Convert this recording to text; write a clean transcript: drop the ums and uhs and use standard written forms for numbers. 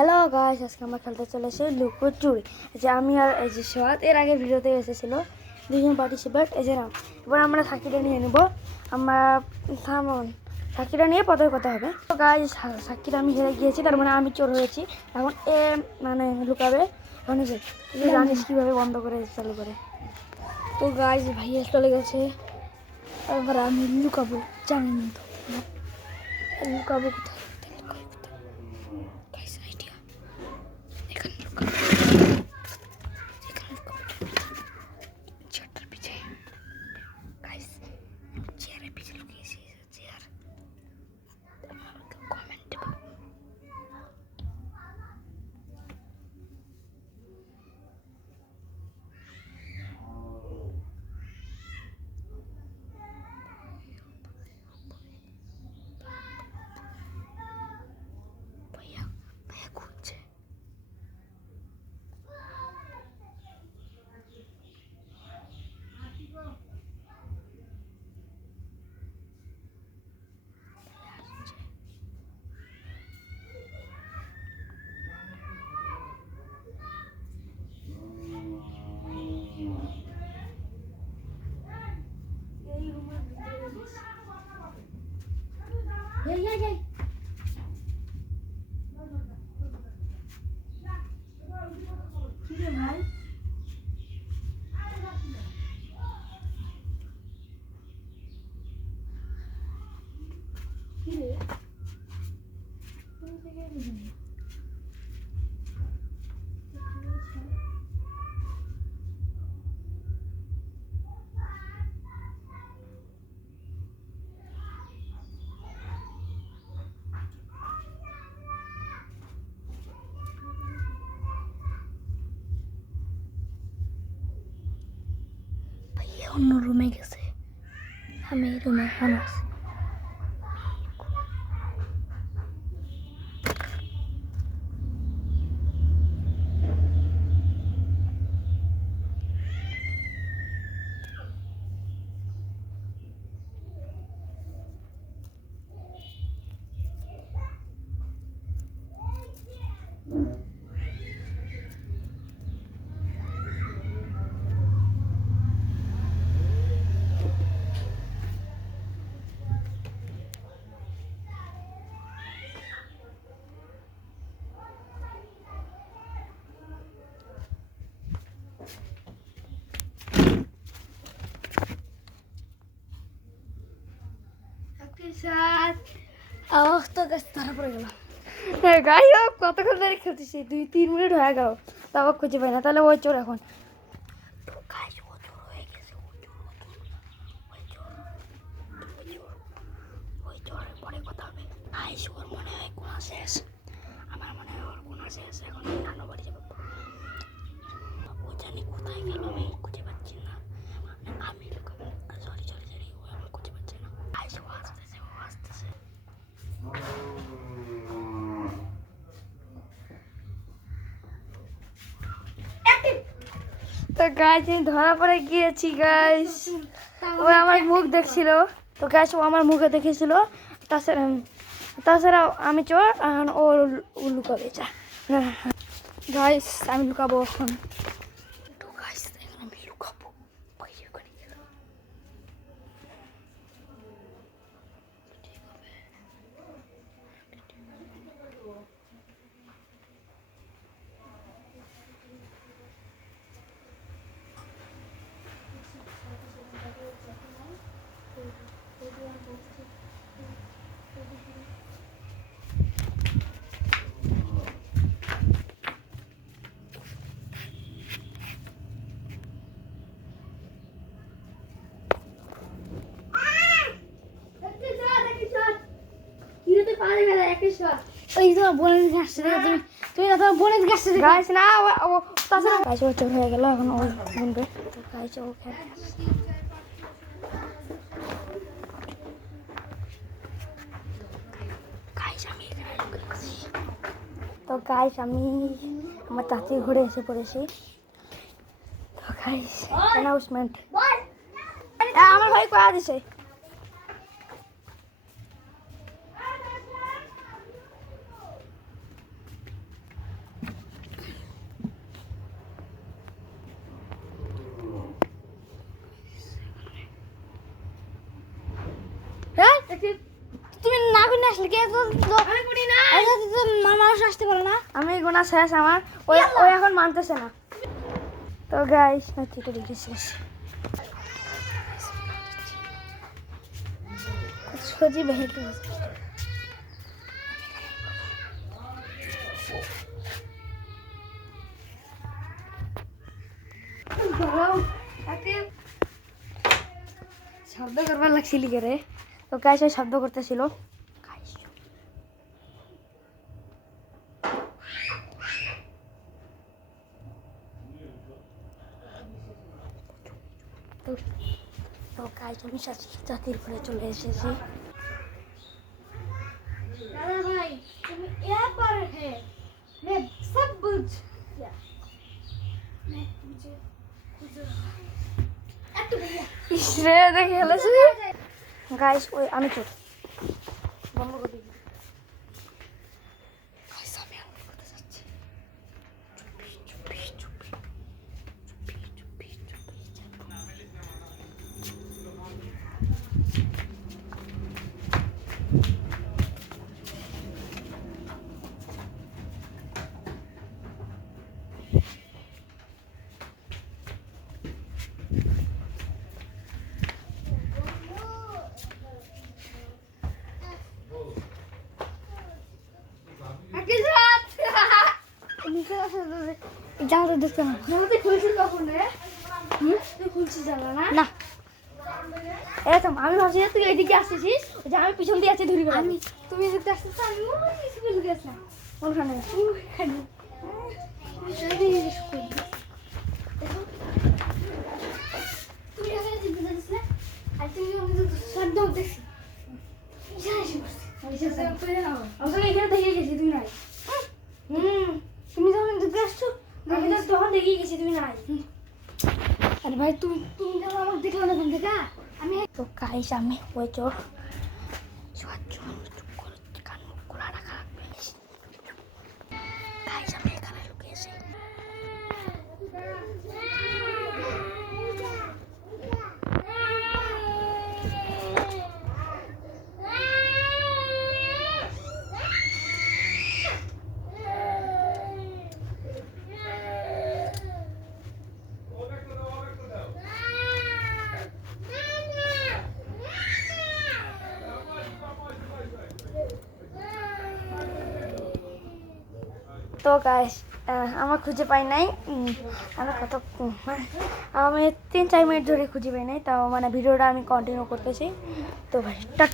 Hello guys, আজকে আমরা খেলতে চলেছি লুকোচুরি। যে আমি আর এই যে সোয়াদ এর আগে ভিডিওতে এসেছিল দুজন পার্টিসিপেট। এই যে না, এবার আমরা সাক্ষীটা নিয়ে নেব। আমরা থামন সাক্ষীটা নিয়ে পদের কথা হবে। তো গাইস, সাক্ষীটা আমি হেরে গিয়েছি, তার মানে আমি চোর হয়েছি। এখন এ মানে লুকাবে যে জানিস কীভাবে বন্ধ করে চালু করে। তো গাইস ভাইয়া চলে গেছে, এবার আমি লুকাবো। জানি না তো লুকাবো কোথায়। অন্য রুমে গেছে, আমি এই রুমে এখন আছি। তো গাছ ধরা পড়ে গেল। গাই হোক, কতক্ষণ ধরে খেলতেছি, 2-3 মিনিট হয়ে গেল, তাও খুঁজে পাই না। তাহলে ওই চোর এখন। পরে কথা হবে। ওর মনে হয় কোন শেষ, আমার মনে হয় ওর কোন শেষ। এখন নানু বাড়ি যাবো, ও জানি কোথায় গেল, আমি খুঁজে পাচ্ছি না। আমি সরি ও আমার খুঁজে পাচ্ছে না। ও আসতেছে। তো গাছ আমি ধরা পড়ে গিয়েছি গাইস। ও আমার মুখ দেখছিল, তো গাছ ও আমার মুখে দেখেছিল। তাছাড়া আমি চোর, এখন ও লুকাবে। যা গাইস, আমি লুকাবো এখন। আমি লুকাবো। চোর হয়ে গেল, এখন ও বলবে। তো গাইস, আমি আমার চাচির ঘুরে এসে পড়েছি। তো গাইস, অ্যানাউন্সমেন্ট, আমার ভাই কয়া দিছে। আসলে কে তো আমি করি না আচ্ছা তো মানুষ আসতে পারে না আমি গোনা শেষ আমার ওই ওই এখন মানতেছে না তো গাইস না চিটে দিতে শেষ সোজি বেহেতে শব্দ করবার লাগছিল কে রে তো গাইস ওই শব্দ করতেছিল তো গাইস আমি জাতির ঘরে চলে এসেছি दादा भाई तुम यहाँ पर है मैं सब बुझ गया मैं मुझे इसरे देखे हेलेছি गाइस ওই আমি চুপ বন্ধ করে দিই গাইস আমি আর করতে যাচ্ছি চুপি চুপি চুপি চুপি জানাতে দেখতে না জানাতে খুলছিস কখন রে তুই খুলছিস জানা না না এরকম আমি ভাবছি তুই এইদিকে আসছিস যে আমি পিছন দিয়ে আছি ধরি আমি তুমি এদিকে আসছিস আমি ওই পিছনে লুকিয়ে আসলাম ওখানে ওখানে তুমি এখানে জিতে যাচ্ছিস না আর তুমি আমাকে শব্দ দেখছি আমি এখানে দেখে গেছি তুই নাই তুমি যখন দেখতে আসছো আমি তো তখন দেখে গেছি তুই নাই আরে ভাই তুমি তুমি যখন আমাকে দেখলো না কোন থেকে আমি তো গাইস আমি ওই চোর চুপ করে কান মুখ খোলা রাখা লাগবে গাইস আমি এখানে লুকিয়েছি তো গাইস আমার খুঁজে পাই নাই আমি কত আমি 3-4 মিনিট ধরে খুঁজে পাই নাই তাও মানে ভিডিওটা আমি কন্টিনিউ করতেছি তো ভাই টাটা